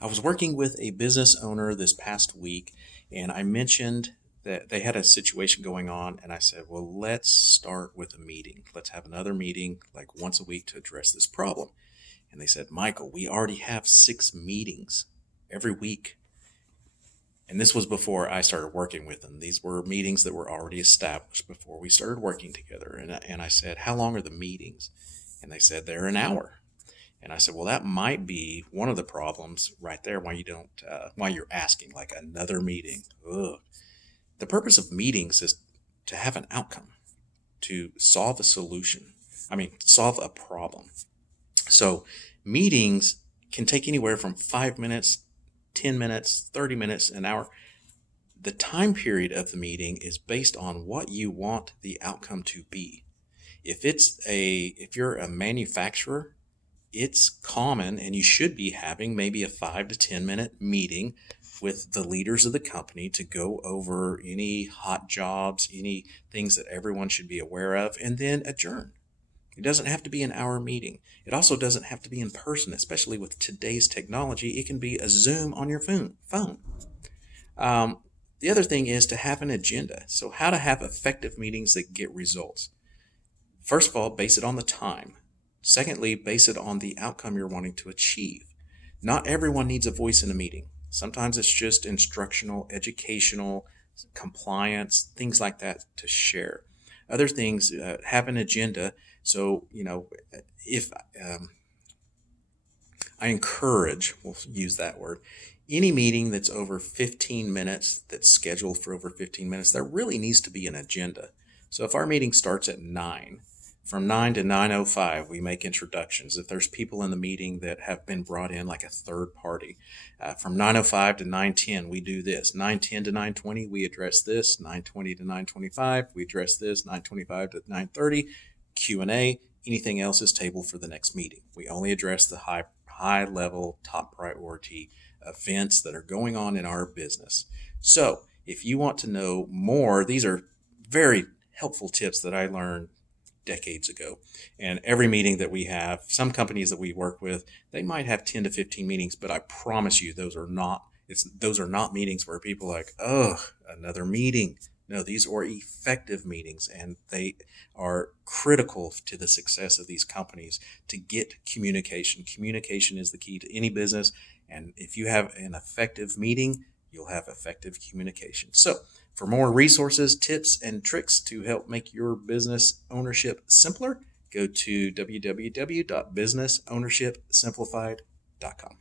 I was working with a business owner this past week, and I mentioned that they had a situation going on, and I said, well, let's start with a meeting. Let's have another meeting like once a week to address this problem. And they said, Michael, we already have 6 meetings every week. And this was before I started working with them. These were meetings that were already established before we started working together. And I said, how long are the meetings? And they said, they're an hour. And I said, well, that might be one of the problems right there why you don't, why you're asking like another meeting. Ugh. The purpose of meetings is to have an outcome, to solve a solution. Solve a problem. So meetings can take anywhere from 5 minutes, 10 minutes, 30 minutes, an hour. The time period of the meeting is based on what you want the outcome to be. If you're a manufacturer, it's common and you should be having maybe a 5 to 10 minute meeting with the leaders of the company to go over any hot jobs, any things that everyone should be aware of, and then adjourn. It doesn't have to be an hour meeting. It also doesn't have to be in person, especially with today's technology. It can be a Zoom on your phone. The other thing is to have an agenda. So how to have effective meetings that get results. First of all, base it on the time. Secondly, base it on the outcome you're wanting to achieve. Not everyone needs a voice in a meeting. Sometimes it's just instructional, educational, compliance, things like that to share. Other things, have an agenda. So, if I encourage, we'll use that word, any meeting that's over 15 minutes, that's scheduled for over 15 minutes, there really needs to be an agenda. So if our meeting starts at 9, from 9 to 9:05, we make introductions. If there's people in the meeting that have been brought in, like a third party, from 9:05 to 9:10, we do this. 9:10 to 9:20, we address this. 9:20 to 9:25, we address this. 9:25 to 9:30, Q&A. Anything else is tabled for the next meeting. We only address the high level, top priority events that are going on in our business. So if you want to know more, these are very helpful tips that I learned decades ago. And every meeting that we have, some companies that we work with, they might have 10 to 15 meetings, but I promise you those are not meetings where people are like, oh, another meeting. No, these are effective meetings, and they are critical to the success of these companies to get communication. Communication is the key to any business, and if you have an effective meeting, you'll have effective communication. So, for more resources, tips, and tricks to help make your business ownership simpler, go to www.businessownershipsimplified.com.